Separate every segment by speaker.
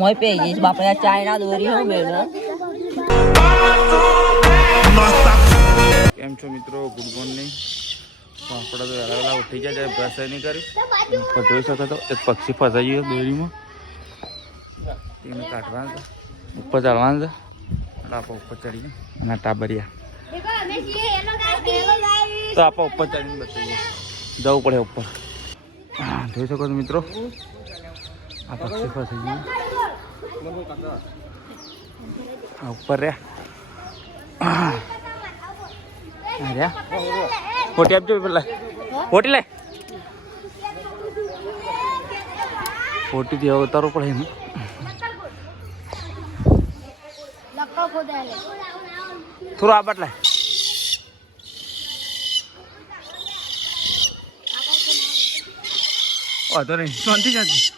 Speaker 1: મોય પે જઈશ બાપરે ચાઇના દોરી હું મેળ.
Speaker 2: કેમ છો મિત્રો? ગુડ મોર્નિંગ આપણે તો વહેલા વહેલા ઉઠી જાય જાય બ્રશ નહીં કરી. જોઈ શકો તો એક પક્ષી ફસાઈ ગયું દોરીમાં. તેને કાઢવાનું છે. ઉપર ચડવાનું છે. આપણે ઉપર ચડીએ અને ટાબરિયા. તો આપણે ઉપર ચડીને બતાવીએ. જવું પડે ઉપર. જોઈ શકો છો મિત્રો. આ પક્ષી ફસાઈ ગયું. ઉપર રહ્યા રહ્યા ફોટી આપજો પેલા. ફોટી લે. ફોટી થી ઉતારવું પડે એનું થોડું આ બાટલા. વાંધો નહીં. શાંતિ શાંતિ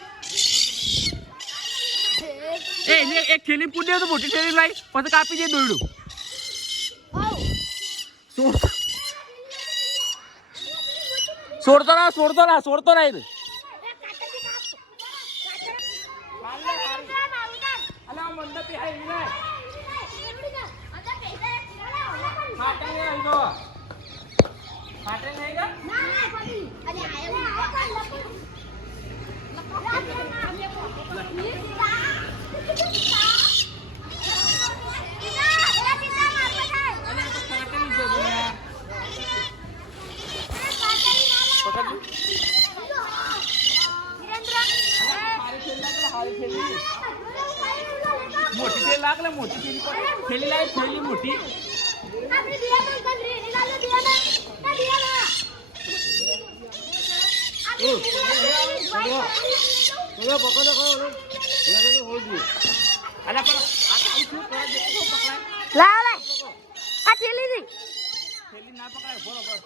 Speaker 2: એ, એને એક થેલી પૂરી દે તો મોટી થેલી લાવી પછી કાપી દે દોરડું. સોડતો ના સોડતો ના સોડતો ના એને. મોટી મોટી થેલી થેલી લાવી થેલી મોટી થેલી ના પકડાય? બોલો બોલો.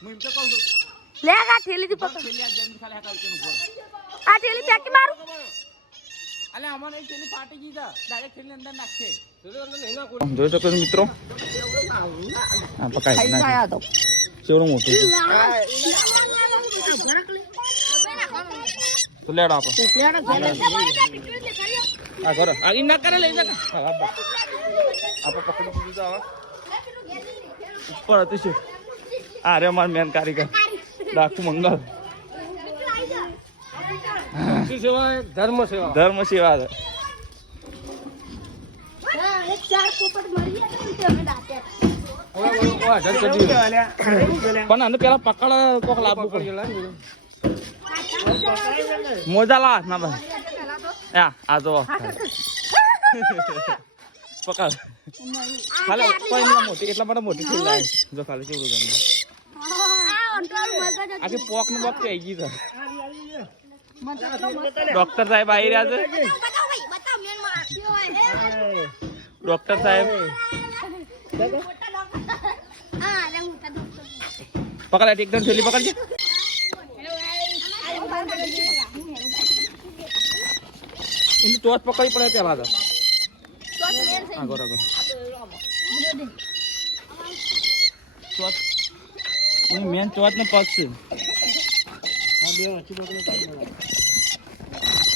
Speaker 2: હું એમ તો કહું છું થેલી આ જમીન ખાલી હાથ આવશે બોલો અલે અમારે થેલી ફાટી ગઈ છે. ડાયરેક્ટ થેલી અંદર નાખશે જોઈ શકો છો મિત્રો? આ પકાય.
Speaker 1: તો.
Speaker 2: ચેવડું મોટું તો લેડો આપણે આ કરો આ ઈ ના કરે લઈ જા. આપણે પકડી દીધું તો હવે ઉપર હતું છે. આ રે માર મેન કારીગર. ડાકુ મંગલ
Speaker 3: ધર્મ સેવા.
Speaker 2: ધર્મ સેવા છે. પણ આને પેલા પકડ કોક લાવવું પડે મોજા લા ના. બસ. આ જો પકડ. ખાલી મોટી એટલા માટે મોટી થઈ જાય. જો ખાલી કેવું આખી પોક ને પોક થઈ ગઈ છે. ડોક્ટર સાહેબ આવી રહ્યા છે. ડોક્ટર સાહેબ. પકડ એકદમ છેલ્લી પકડજે. એની ટોચ પકડી પડે પેલા તો આગળ આગળ ચોથ એની મેન ચોથ ને પગ છે.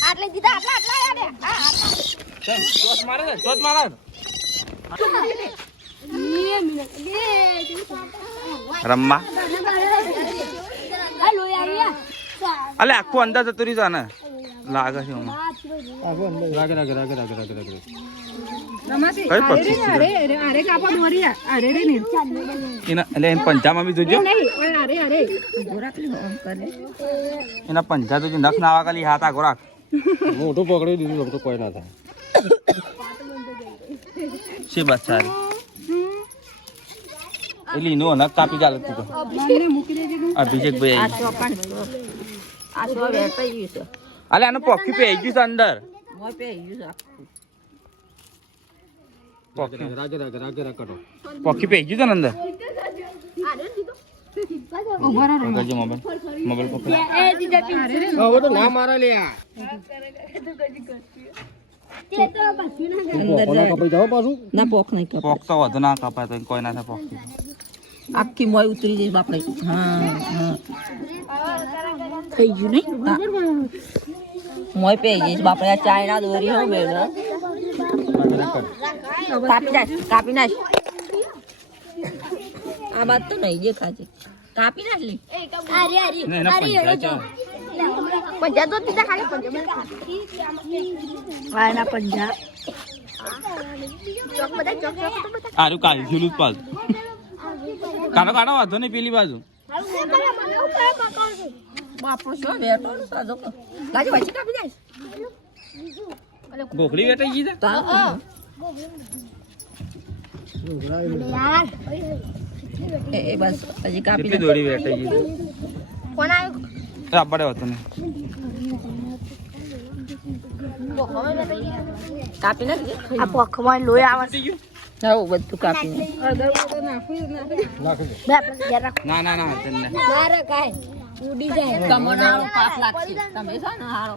Speaker 4: આટલે દીધા આટલા આટલા યાર. હા
Speaker 2: ચાલ, ચોથ મારે છે ચોથ મારે
Speaker 4: યાર
Speaker 2: અલે આખું અંદર જતું રહ્યું છે ને લાગે છે લાગે
Speaker 3: લાગે લાગે લાગે લાગે રાગે
Speaker 2: પંજામાં બી જોજો. એના પંજા જોજો નખ નાવા ખાલી હાથ આગો રાખ.
Speaker 3: મોટું પકડી દીધું તો કોઈ ના થાય.
Speaker 2: છે બસ સારી એટલે એનો નખ કાપી ચાલે તું અભિષેક ભાઈ
Speaker 1: આ આ
Speaker 2: અલે આનું પોખી પે ગયું છે અંદર.
Speaker 1: મોય પે ગયું છે આખું.
Speaker 2: પોખી
Speaker 3: રાગે રાગે રાગે રાગે કરો.
Speaker 2: પોખી પે ગયું છે ને અંદર? પકડજો મોબાઈલ. મોબાઈલ પકડ.
Speaker 3: હવે તો ના મારા લે યાર
Speaker 4: તે તો પછી ના
Speaker 1: અંદર જાય.
Speaker 3: કપાઈ જાવ પાછું?
Speaker 1: ના પોખ નહીં કપાય.
Speaker 2: પોક તો વધુ ના કપાય તો કોઈ ના થાય પોખી.
Speaker 1: આખી મોય ઉતરી જઈશ બાપડે. હા હા.
Speaker 4: થઈ ગયું નઈ
Speaker 1: મોય પે જઈશ બાપડે. ચાઇના દોરી હો મેળ. કાપી નાખ કાપી નાખ. આ બાત તો નહીં દેખાતી કાપી નાખ લી.
Speaker 4: અરે અરે
Speaker 2: ને પંજા
Speaker 4: તો દીધા ખાલી પંજા હા પંજા. ચોક બધા ચોક ચોક તો બધા.
Speaker 2: આરું કાઢી થયેલું જ પાછું કાઢો કાઢો વાંધો નહીં પેલી બાજુ.
Speaker 1: શું બેઠો લાજી કાપી
Speaker 2: ગોખડી વેટાઈ ગઈ
Speaker 1: એ એ બસ હજી કાપી
Speaker 2: કેટલી દોડી વેટાઈ ગઈ છે?
Speaker 4: કોણ આવ્યો?
Speaker 2: રાબડે હતો ને
Speaker 1: કાપી નાખ?
Speaker 4: આ પોખમાં લોહી આવે
Speaker 1: જાવ બધું કાપી નાખ.
Speaker 4: બે આપણે ઘેર રાખો.
Speaker 2: ના ના ના તને
Speaker 4: ના રખાય ઉડી જાય.
Speaker 1: તમને હારો લાગશે. તમે છે ને હારો?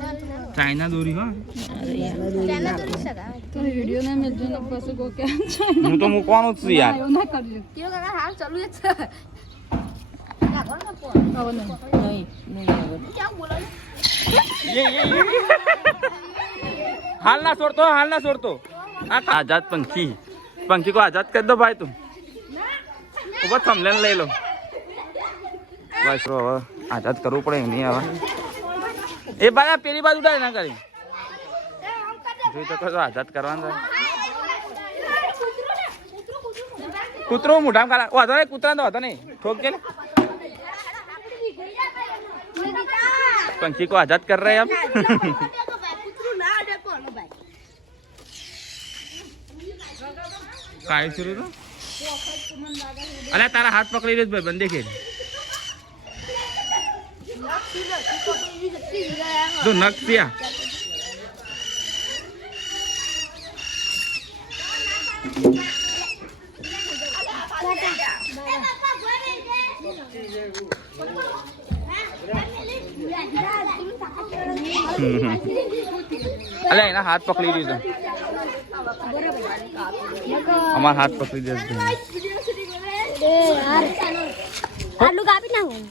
Speaker 1: હજી દોરી
Speaker 4: આ ચાઇના
Speaker 2: ચાઇના દોરી, હો.
Speaker 4: ચાઇના તો કો કે
Speaker 2: હું તો મૂકવાનું છું યાર.
Speaker 4: તીરો કાકા હાલ ચાલુ જ છે
Speaker 2: હાલ ના છોડતો. હાલ ના છોડતો આઝાદ પંખી. પંખી કો આઝાદ કરી દો ભાઈ તું. ઊભા થમલેન લઈ લો. બસ હવે આઝાદ કરવું પડે નહીં હવે. એ ભાઈ આ પેલી બાજુ ઉડાય ના કરી જોઈ તો કશો આઝાદ કરવાનું છે કૂતરો મોઢામાં કાઢા વાંધો નહીં કૂતરા તો વાંધો નહીં ઠોક કે पंछी को आजाद कर रहे हैं हम काय सुरू तो अरे तारा हाथ पकड़ी रे भाई बंदे के જો નક્સિયા અલે એના હાથ પકડી દીધો અમાર હાથ પકડી દીધો
Speaker 4: આલુ કાપી નાખું.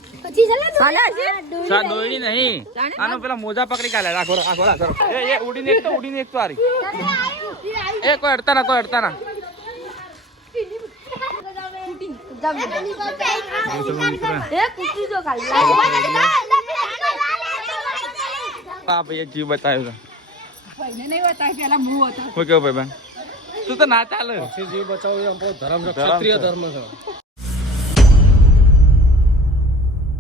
Speaker 2: સા દોડી નહીં આનો પેલા મોજા પકડી કાલે રાખો રાખો રાખો એ એ ઉડીને એક તો ઉડીને એક તો આરી એ કોઈ અડતા ના કોઈ અડતા ના જીવ બતાવ્યો તો તું ના ચાલે
Speaker 3: ધર્મ ક્ષત્રિય ધર્મ છે